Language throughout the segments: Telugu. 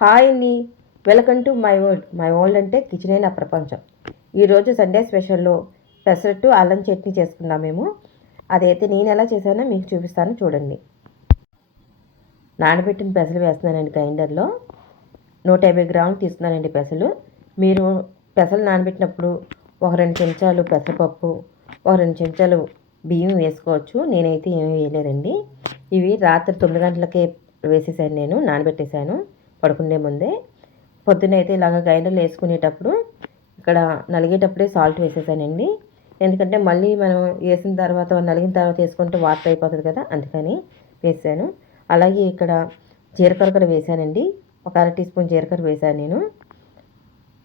హాయ్ అండి. Welcome to my world. My world అంటే కిచెనే నా ప్రపంచం. ఈరోజు సండే స్పెషల్లో పెసరట్టు అల్లం చట్నీ చేసుకున్నాం మేము. అదైతే నేను ఎలా చేశానో మీకు చూపిస్తాను చూడండి. నానబెట్టిన పెసలు వేస్తున్నానండి గ్రైండర్లో. 150 గ్రాములు తీసుకున్నానండి పెసలు. మీరు పెసలు నానబెట్టినప్పుడు ఒక 2 చెంచాలు పెసరపప్పు, ఒక 2 చెంచాలు బియ్యం వేసుకోవచ్చు. నేనైతే ఏమీ వేయలేదండి. ఇవి రాత్రి 9 గంటలకే వేసేసాను, నేను నానబెట్టేశాను పడుకునే ముందే. పొద్దునైతే ఇలాగ గ్రైండర్లో వేసుకునేటప్పుడు ఇక్కడ నలిగేటప్పుడే సాల్ట్ వేసేసానండి. ఎందుకంటే మళ్ళీ మనం వేసిన తర్వాత నలిగిన తర్వాత వేసుకుంటే వాటర్ అయిపోతుంది కదా, అందుకని వేసాను. అలాగే ఇక్కడ జీలకర్ర కూడా వేసానండి. ఒక 1/2 టీ స్పూన్ జీలకర్ర వేసాను నేను.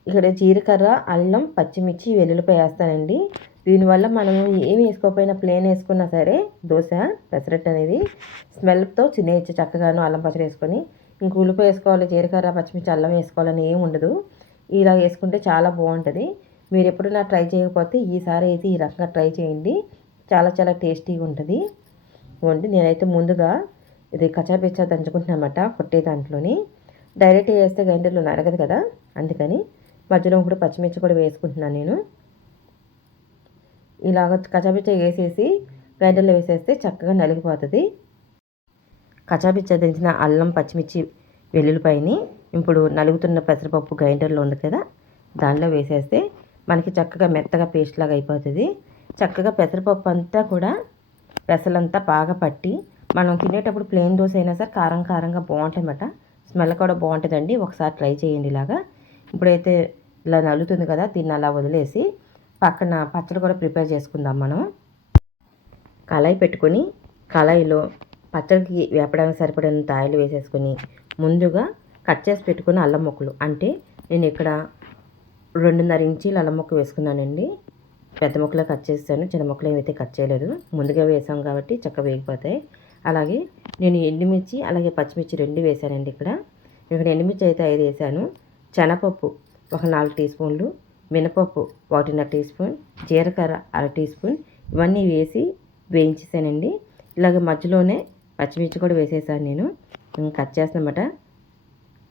ఇక్కడ జీలకర్ర, అల్లం, పచ్చిమిర్చి, వెల్లుల్లిపాయ వేస్తానండి. దీనివల్ల మనం ఏమి వేసుకోకపోయినా ప్లేన్ వేసుకున్నా సరే దోశ పెసరట్టు అనేది స్మెల్తో తినేయచ్చు చక్కగాను. అల్లం పచ్చడి వేసుకొని ఇంక ఉల్లిపాయ వేసుకోవాలి, జీలకర్ర, పచ్చిమిర్చి, అల్లం వేసుకోవాలని ఏమి ఉండదు. ఇలా వేసుకుంటే చాలా బాగుంటుంది. మీరు ఎప్పుడైనా ట్రై చేయకపోతే ఈసారి అయితే ఈ రకంగా ట్రై చేయండి. చాలా చాలా టేస్టీగా ఉంటుంది. ఇవ్వండి, నేనైతే ముందుగా ఇది కచ్చాపిచ్చా దంచుకుంటున్నమాట కొట్టే దాంట్లోని. డైరెక్ట్ వేస్తే గ్రైండర్లో నరగదు కదా, అందుకని మధ్యలో ఇప్పుడు పచ్చిమిర్చి కూడా వేసుకుంటున్నాను నేను. ఇలాగ కచ్చాపిచ్చా వేసేసి గ్రైండర్లో వేసేస్తే చక్కగా నలిగిపోతుంది. కచ్చాపిచ్చా దంచిన అల్లం, పచ్చిమిర్చి, వెల్లుల్లిపాయని ఇప్పుడు నలుగుతున్న పెసరపప్పు గ్రైండర్లో ఉంది కదా, దానిలో వేసేస్తే మనకి చక్కగా మెత్తగా పేస్ట్ లాగా అయిపోతుంది. చక్కగా పెసరపప్పు అంతా కూడా పెసలంతా బాగా పట్టి మనం తినేటప్పుడు ప్లెయిన్ దోశ అయినా సరే కారం కారంగా బాగుంటాయన్నమాట. స్మెల్ కూడా బాగుంటుందండి. ఒకసారి ట్రై చేయండి ఇలాగా. ఇప్పుడైతే ఇలా నలుగుతుంది కదా, దీన్ని అలా వదిలేసి పక్కన పచ్చడి కూడా ప్రిపేర్ చేసుకుందాం మనం. కళాయి పెట్టుకొని కళాయిలో పచ్చడికి వేపడానికి సరిపడినంత ఆయిల్ వేసేసుకొని ముందుగా కట్ చేసి పెట్టుకున్న అల్లం ముక్కలు, అంటే నేను ఇక్కడ 2.5 ఇంచీలు అల్లం ముక్క వేసుకున్నానండి. పెద్ద ముక్కలు కట్ చేస్తాను, చిన్న ముక్కలు ఏమైతే కట్ చేయలేదు. ముందుగా వేసాం కాబట్టి చక్కగా వేగిపోతాయి. అలాగే నేను ఎండుమిర్చి అలాగే పచ్చిమిర్చి 2 వేసానండి. ఇక్కడ ఎండుమిర్చి అయితే 5 వేసాను. శనగపప్పు ఒక 4 టీ స్పూన్లు, మినపప్పు 1.5 టీ స్పూన్, జీలకర్ర 1/2 టీ స్పూన్, ఇవన్నీ వేసి వేయించేసానండి. ఇలాగ మధ్యలోనే పచ్చిమిర్చి కూడా వేసేసాను నేను. కట్ చేస్తానమాట,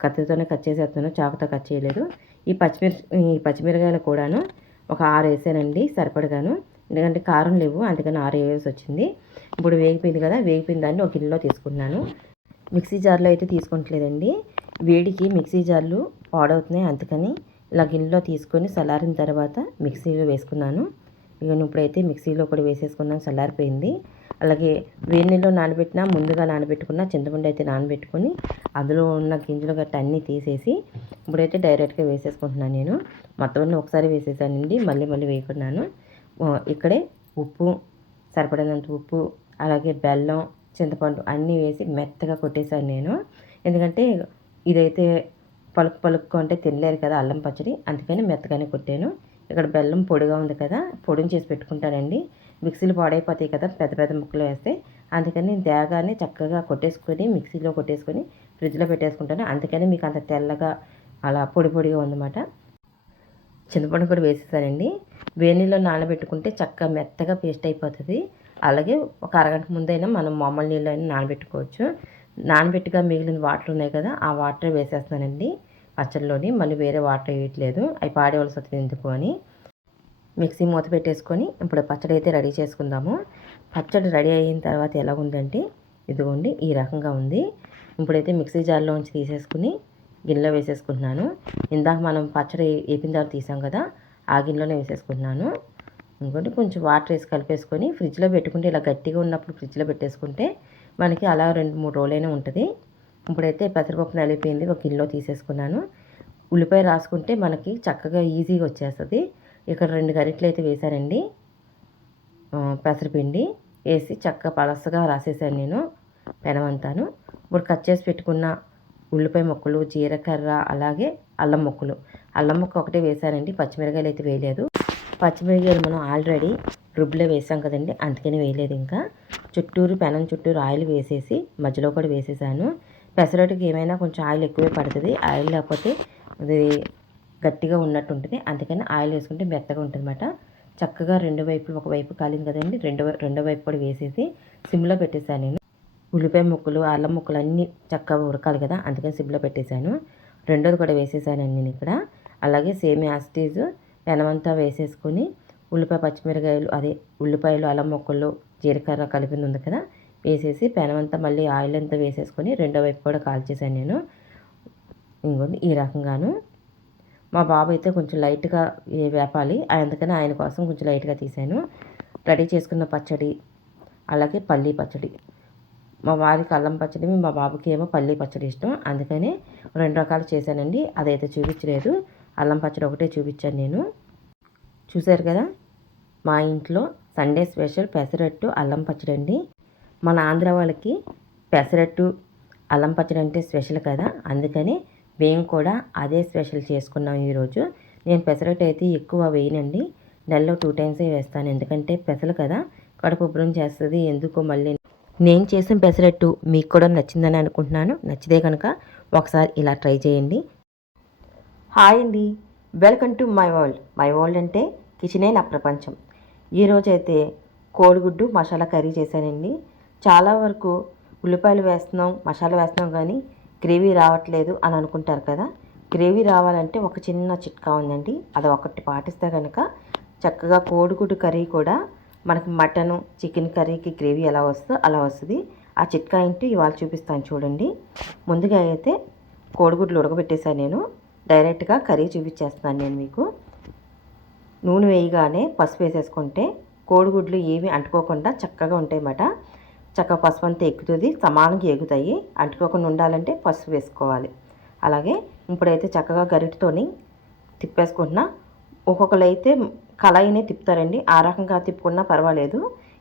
కత్తితోనే కట్ చేసేస్తాను, చాకుతో కట్ చేయలేదు. ఈ పచ్చిమిరకాయలు కూడాను ఒక 6 వేసానండి సరిపడగాను. ఎందుకంటే కారం లేవు, అందుకని 6 వేసి వచ్చింది. ఇప్పుడు వేగిపోయింది కదా, వేగిపోయిన దాన్ని ఒక గిన్నెలో తీసుకున్నాను. మిక్సీ జార్లో అయితే తీసుకుంటలేదండి, వేడికి మిక్సీ జార్లు పాడవుతున్నాయి, అందుకని ఇలా గిన్నెలో తీసుకొని చల్లారిన తర్వాత మిక్సీలో వేసుకున్నాను. ఇక ఇప్పుడైతే మిక్సీలో కూడా వేసేసుకున్నాను, చల్లారిపోయింది. అలాగే వేడి నీళ్ళలో ముందుగా నానబెట్టుకున్న చింతపండు అయితే నానబెట్టుకొని అందులో ఉన్న గింజలు గట్ట అన్నీ తీసేసి ఇప్పుడైతే డైరెక్ట్గా వేసేసుకుంటున్నాను నేను. మొత్తం ఒకసారి వేసేసానండి, మళ్ళీ వేసుకున్నాను. ఇక్కడే ఉప్పు, సరిపడినంత ఉప్పు, అలాగే బెల్లం, చింతపండు అన్నీ వేసి మెత్తగా కొట్టేశాను నేను. ఎందుకంటే ఇదైతే పలుకు అంటే తినలేరు కదా అల్లం పచ్చడి, అందుకని మెత్తగానే కొట్టాను. ఇక్కడ బెల్లం పొడిగా ఉంది కదా, పొడిని చేసి పెట్టుకుంటానండి. మిక్సీలు పాడైపోతాయి కదా పెద్ద పెద్ద ముక్కలు వేస్తే, అందుకని దేగానే చక్కగా కొట్టేసుకొని మిక్సీలో కొట్టేసుకొని ఫ్రిడ్జ్లో పెట్టేసుకుంటాను. అందుకని మీకు అంత తెల్లగా అలా పొడిగా ఉందన్నమాట. చింతపండు కూడా వేసేసానండి. వేడిలో నానబెట్టుకుంటే చక్కగా మెత్తగా పేస్ట్ అయిపోతుంది. అలాగే ఒక అరగంట ముందైనా మనం మామూలు నీళ్ళు అయినా నానబెట్టుకోవచ్చు. నానబెట్టుగా మిగిలిన వాటర్ ఉన్నాయి కదా, ఆ వాటర్ వేసేస్తానండి పచ్చడిలోని. మళ్ళీ వేరే వాటర్ వేయట్లేదు, అవి పాడేవలసి వస్తుంది ఎందుకు అని. మిక్సీ మూత పెట్టేసుకొని ఇప్పుడు పచ్చడి అయితే రెడీ చేసుకుందాము. పచ్చడి రెడీ అయిన తర్వాత ఎలా ఉందంటే ఇదిగోండి ఈ రకంగా ఉంది. ఇప్పుడైతే మిక్సీ జార్లో ఉంచి తీసేసుకుని గిన్నెలో వేసేసుకుంటున్నాను. ఇందాక మనం పచ్చడి వేపిన తర్వాత తీసాం కదా, ఆ గిన్నెలోనే వేసేసుకుంటున్నాను. ఇంకోటి కొంచెం వాటర్ వేసి కలిపేసుకొని ఫ్రిడ్జ్లో పెట్టుకుంటే, ఇలా గట్టిగా ఉన్నప్పుడు ఫ్రిడ్జ్లో పెట్టేసుకుంటే మనకి అలా 2-3 రోజులైనా ఉంటుంది. ఇప్పుడైతే పెసరపప్పు నలిగిపోయింది, ఒక గిన్నెలో తీసేసుకున్నాను. ఉల్లిపాయ రాసుకుంటే మనకి చక్కగా ఈజీగా వచ్చేస్తుంది. ఇక్కడ 2 గరిటెలు అయితే వేసానండి పెసరపిండి వేసి చక్కగా పలసగా రాసేసాను నేను పెనమంతాను. ఇప్పుడు కట్ చేసి పెట్టుకున్న ఉల్లిపాయ ముక్కలు, జీలకర్ర, అలాగే అల్లం ముక్క ఒకటే వేసానండి, పచ్చిమిరకాయలు అయితే వేయలేదు. పచ్చిమిరకాయలు మనం ఆల్రెడీ రుబ్బులో వేసాం కదండి, అందుకని వేయలేదు. ఇంకా పెనం చుట్టూరు ఆయిల్ వేసేసి మధ్యలో కూడా వేసేసాను. పెసరట్టుకి ఏమైనా కొంచెం ఆయిల్ ఎక్కువే పడుతుంది, ఆయిల్ లేకపోతే అది గట్టిగా ఉన్నట్టు ఉంటుంది, అందుకని ఆయిల్ వేసుకుంటే మెత్తగా ఉంటుంది అన్నమాట. చక్కగా రెండు వైపులు, ఒకవైపు కాలింది కదండి, రెండో వైపు కూడా వేసేసి సిమ్లో పెట్టేశాను నేను. ఉల్లిపాయ ముక్కలు, అల్లం ముక్కలు అన్నీ చక్కగా ఉడకాలి కదా, అందుకని సిమ్లో పెట్టేశాను. రెండోది కూడా వేసేసానండి నేను ఇక్కడ. అలాగే సేమ్ యాస్టీజ్ పెనమంతా వేసేసుకొని ఉల్లిపాయ పచ్చిమిరకాయలు ఉల్లిపాయలు అల్లం ముక్కలు జీలకర్ర కలిపింది ఉంది కదా వేసేసి పెనమంతా మళ్ళీ ఆయిల్ అంతా వేసేసుకొని రెండో వైపు కూడా కాల్చేసాను నేను. ఇంకోండి ఈ రకంగాను. మా బాబు అయితే కొంచెం లైట్గా వేపాలి, అందుకని ఆయన కోసం కొంచెం లైట్గా తీసాను. రెడీ చేసుకున్న పచ్చడి అలాగే పల్లీ పచ్చడి. మా వారికి అల్లం పచ్చడి, మా బాబుకి ఏమో పల్లీ పచ్చడి ఇష్టం, అందుకని 2 రకాలు చేశానండి. అదైతే చూపించలేదు, అల్లం పచ్చడి ఒకటే చూపించాను నేను. చూశారు కదా, మా ఇంట్లో సండే స్పెషల్ పెసరట్టు అల్లం పచ్చడి అండి. మన ఆంధ్ర వాళ్ళకి పెసరట్టు అల్లం పచ్చడి అంటే స్పెషల్ కదా, అందుకని మేము కూడా అదే స్పెషల్ చేసుకున్నాం ఈరోజు. నేను పెసరట్టు అయితే ఎక్కువ వేయనండి, నెలలో 2 టైమ్సే వేస్తాను. ఎందుకంటే పెసలు కదా, కడుపు ఉబ్బరం చేస్తుంది. ఎందుకో మళ్ళీ నేను చేసిన పెసరట్టు మీకు కూడా నచ్చిందని అనుకుంటున్నాను. నచ్చితే కనుక ఒకసారి ఇలా ట్రై చేయండి. హాయ్ అండి, welcome to my world. My world అంటే కిచెనే నా ప్రపంచం. ఈరోజైతే కోడిగుడ్డు మసాలా కర్రీ చేశానండి. చాలా వరకు ఉల్లిపాయలు వేస్తున్నాం, మసాలా వేస్తున్నాం, కానీ గ్రేవీ రావట్లేదు అని అనుకుంటారు కదా. గ్రేవీ రావాలంటే ఒక చిన్న చిట్కా ఉందండి, అది ఒకటి పాటిస్తే కనుక చక్కగా కోడిగుడ్డు కర్రీ కూడా మనకి మటను చికెన్ కర్రీకి గ్రేవీ ఎలా వస్తుందో అలా వస్తుంది. ఆ చిట్కా ఏంటి ఇవాళ చూపిస్తాను చూడండి. ముందుగా అయితే కోడిగుడ్లు ఉడకబెట్టేసాను నేను. డైరెక్ట్గా కర్రీ చూపించేస్తున్నాను నేను మీకు. నూనె వేయగానే పసుపు వేసేసుకుంటే కోడిగుడ్లు ఏమి అంటుకోకుండా చక్కగా ఉంటాయన్నమాట. చక్కగా పసుపు అంతా ఎక్కుతుంది, సమానంగా ఎగుతాయి. అంటుకోకుండా ఉండాలంటే పసుపు వేసుకోవాలి. అలాగే ఇప్పుడైతే చక్కగా గరిటతోని తిప్పేసుకుంటున్నా. ఒక్కొక్కరు అయితే కళాయినే తిప్పుతారండి, ఆ రకంగా తిప్పుకున్నా పర్వాలేదు.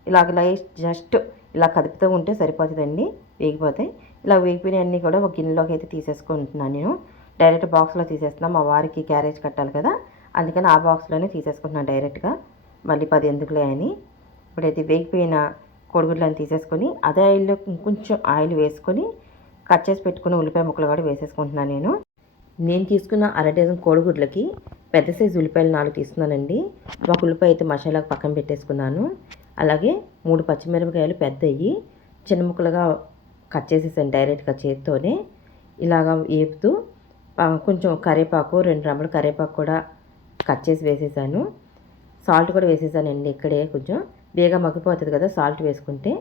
ఇలాగ జస్ట్ ఇలా కదుపుతూ ఉంటే సరిపోతుందండి, వేగిపోతాయి. ఇలా వేగిపోయినవన్నీ కూడా ఒక గిన్నెలోకి అయితే తీసేసుకుంటున్నాను నేను. డైరెక్ట్ బాక్స్లో తీసేస్తున్నాను, మా వారికి క్యారేజ్ కట్టాలి కదా, అందుకని ఆ బాక్స్లోనే తీసేసుకుంటున్నాను డైరెక్ట్గా. మళ్ళీ 10 ఎందుకులే అని. ఇప్పుడైతే వేగిపోయిన కోడిగుడ్లను తీసేసుకొని అదే ఆయిల్లో ఇంకొంచెం ఆయిల్ వేసుకొని కట్ చేసి పెట్టుకున్న ఉల్లిపాయ ముక్కలు కూడా వేసేసుకుంటున్నాను నేను. నేను తీసుకున్న 1/2 డజన్ కోడిగుడ్లకి పెద్ద సైజు ఉల్లిపాయలు 4 తీసుకున్నానండి. ఒక ఉల్లిపాయ అయితే మసాలాకు పక్కన పెట్టేసుకున్నాను. అలాగే 3 పచ్చిమిరపకాయలు పెద్దవి చిన్న ముక్కలుగా కట్ చేసేసాను డైరెక్ట్గా చేతితోనే. ఇలాగా వేపుతూ కొంచెం కరివేపాకు 2 రెమ్మలు కరివేపాకు కూడా కట్ చేసి వేసేసాను. సాల్ట్ కూడా వేసేసానండి ఇక్కడే, కొంచెం బేగా మగ్గిపోతుంది కదా సాల్ట్ వేసుకుంటే,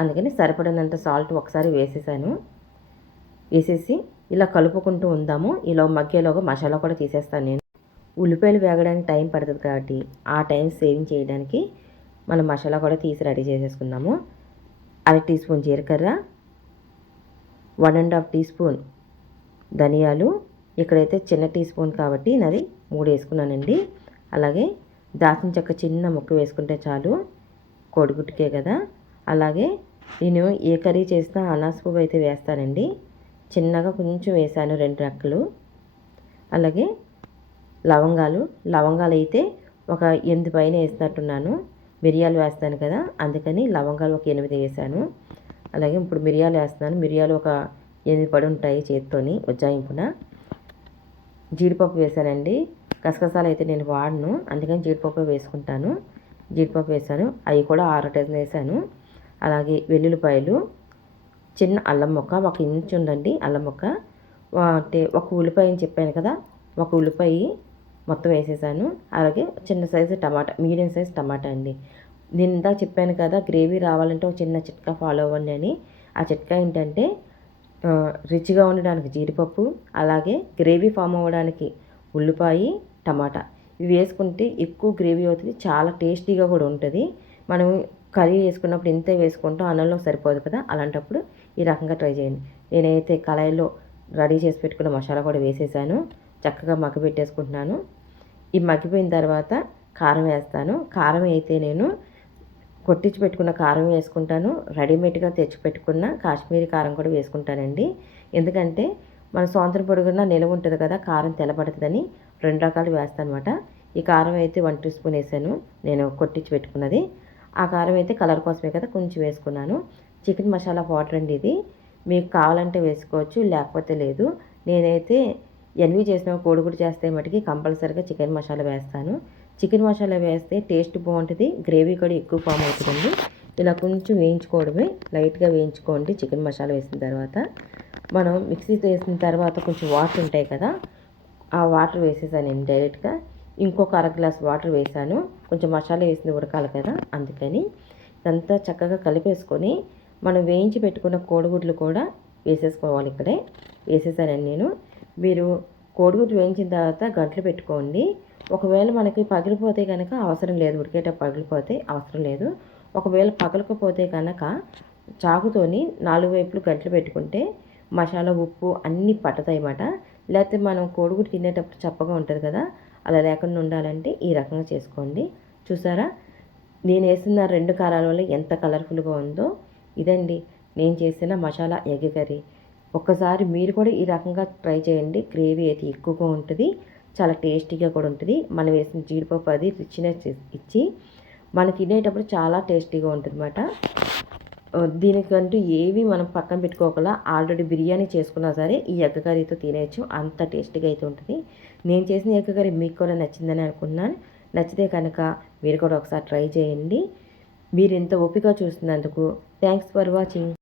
అందుకని సరిపడినంత సాల్ట్ ఒకసారి వేసేసాను. వేసేసి ఇలా కలుపుకుంటూ ఉందాము. ఇలా మగ్గేలోగా మసాలా కూడా తీసేస్తాను నేను. ఉల్లిపాయలు వేగడానికి టైం పడుతుంది కాబట్టి ఆ టైం సేవింగ్ చేయడానికి మనం మసాలా కూడా తీసి రెడీ చేసేసుకుందాము. 1/2 టీ స్పూన్ జీలకర్ర, 1.5 టీ స్పూన్ ధనియాలు, ఇక్కడైతే చిన్న టీ స్పూన్ కాబట్టి నాది 3 వేసుకున్నానండి. అలాగే దాల్చిన చెక్క చిన్న ముక్క వేసుకుంటే చాలు, కోడిగుడ్డుకే కదా. అలాగే నేను ఏ కర్రీ చేసినా అనాస పువ్వు అయితే వేస్తానండి, చిన్నగా కొంచెం వేసాను 2 రెక్కలు. అలాగే లవంగాలు అయితే ఒక 8 పైన వేసినట్టున్నాను. మిరియాలు వేస్తాను కదా, అందుకని లవంగాలు ఒక 8 వేసాను. అలాగే ఇప్పుడు మిరియాలు వేస్తున్నాను. మిరియాలు ఒక 8 పడి ఉంటాయి చేతితోని ఉజ్జాయింపున. జీడిపప్పు వేసానండి. గసగసాలు అయితే నేను వాడను, అందుకని జీడిపప్పు వేసుకుంటాను. జీడిపప్పు వేసాను, అవి కూడా 6 డజన్ వేసాను. అలాగే వెల్లుల్లిపాయలు, చిన్న అల్లం ముక్క 1 ఇంచు ఉందండి అల్లం ముక్క. అంటే ఒక ఉల్లిపాయ అని చెప్పాను కదా, ఒక ఉల్లిపాయ మొత్తం వేసేసాను. అలాగే చిన్న సైజు టమాటా, మీడియం సైజు టమాటా అండి. నేను ఇందాక చెప్పాను కదా గ్రేవీ రావాలంటే ఒక చిన్న చిట్కా ఫాలో అవ్వండి అని. ఆ చిట్కా ఏంటంటే రిచ్గా ఉండడానికి జీడిపప్పు, అలాగే గ్రేవీ ఫామ్ అవ్వడానికి ఉల్లిపాయ టమాటా ఇవి వేసుకుంటే ఎక్కువ గ్రేవీ అవుతుంది, చాలా టేస్టీగా కూడా ఉంటుంది. మనం కర్రీ వేసుకున్నప్పుడు ఇంతే వేసుకుంటాం, అన్నంలో సరిపోదు కదా, అలాంటప్పుడు ఈ రకంగా ట్రై చేయండి. నేనైతే కళాయిలో రెడీ చేసి పెట్టుకున్న మసాలా కూడా వేసేసాను, చక్కగా మగ్గబెట్టేసుకుంటున్నాను. ఈ మగ్గిపోయిన తర్వాత కారం వేస్తాను. కారం అయితే నేను కొట్టించి పెట్టుకున్న కారం వేసుకుంటాను, రెడీమేడ్గా తెచ్చి పెట్టుకున్న కాశ్మీరీ కారం కూడా వేసుకుంటానండి. ఎందుకంటే మన స్వాతంత్రం పొడుగున్న నిలవ ఉంటుంది కదా, కారం తెల్లబడుతుందని 2 రకాలు వేస్తాను అనమాట. ఈ కారం అయితే 1 టీ స్పూన్ వేసాను, నేను కొట్టించి పెట్టుకున్నది. ఆ కారం అయితే కలర్ కోసమే కదా కొంచెం వేసుకున్నాను. చికెన్ మసాలా పౌడర్ అండి ఇది, మీకు కావాలంటే వేసుకోవచ్చు, లేకపోతే లేదు. నేనైతే ఎన్వి చేసిన కోడిగుడ్డు చేస్తే మటుకి కంపల్సరీగా చికెన్ మసాలా వేస్తాను. చికెన్ మసాలా వేస్తే టేస్ట్ బాగుంటుంది, గ్రేవీ కూడా ఎక్కువ ఫామ్ అవుతుందండి. ఇలా కొంచెం వేయించుకోవడమే, లైట్గా వేయించుకోండి. చికెన్ మసాలా వేసిన తర్వాత మనం మిక్సీ వేసిన తర్వాత కొంచెం వాటర్ ఉంటాయి కదా, ఆ వాటర్ వేసేసాను నేను డైరెక్ట్గా. ఇంకొక అర గ్లాస్ వాటర్ వేసాను, కొంచెం మసాలా వేసింది ఉడకాలి కదా అందుకని. ఇదంతా చక్కగా కలిపేసుకొని మనం వేయించి పెట్టుకున్న కోడిగుడ్లు కూడా వేసేసుకోవాలి. ఇక్కడే వేసేసానండి నేను. మీరు కోడిగుడ్లు వేయించిన తర్వాత గంటలు పెట్టుకోండి. ఒకవేళ మనకి పగిలిపోతే కనుక అవసరం లేదు, ఉడికేటప్పుడు పగిలిపోతే అవసరం లేదు. ఒకవేళ పగలకపోతే కనుక చాకుతోని 4 వైపులు గంటలు పెట్టుకుంటే మసాలా ఉప్పు అన్నీ పట్టతాయి అన్నమాట. లేకపోతే మనం కోడిగుడ్డు తినేటప్పుడు చప్పగా ఉంటుంది కదా, అలా లేకుండా ఉండాలంటే ఈ రకంగా చేసుకోండి. చూసారా, నేను వేసిన 2 కారాల వల్ల ఎంత కలర్ఫుల్గా ఉందో. ఇదండి నేను చేసిన మసాలా ఎగ్ కర్రీ. ఒక్కసారి మీరు కూడా ఈ రకంగా ట్రై చేయండి. గ్రేవీ అయితే ఎక్కువగా ఉంటుంది, చాలా టేస్టీగా కూడా ఉంటుంది. మనం వేసిన జీడిపప్పు అది రిచ్నెస్ ఇచ్చి మనం తినేటప్పుడు చాలా టేస్టీగా ఉంటుంది అన్నమాట. దీనికంటూ ఏవి మనం పక్కన పెట్టుకోకుండా ఆల్రెడీ బిర్యానీ చేసుకున్నా సరే ఈ ఎగ్ కర్రీతో తినేయచ్చు, అంత టేస్టీగా అయితే ఉంటుంది. నేను చేసిన ఎగ్ కర్రీ మీకు కూడా నచ్చిందని అనుకున్నాను. నచ్చితే కనుక మీరు కూడా ఒకసారి ట్రై చేయండి. మీరు ఇంత ఓపిక చూస్తున్నందుకు థ్యాంక్స్ ఫర్ వాచింగ్.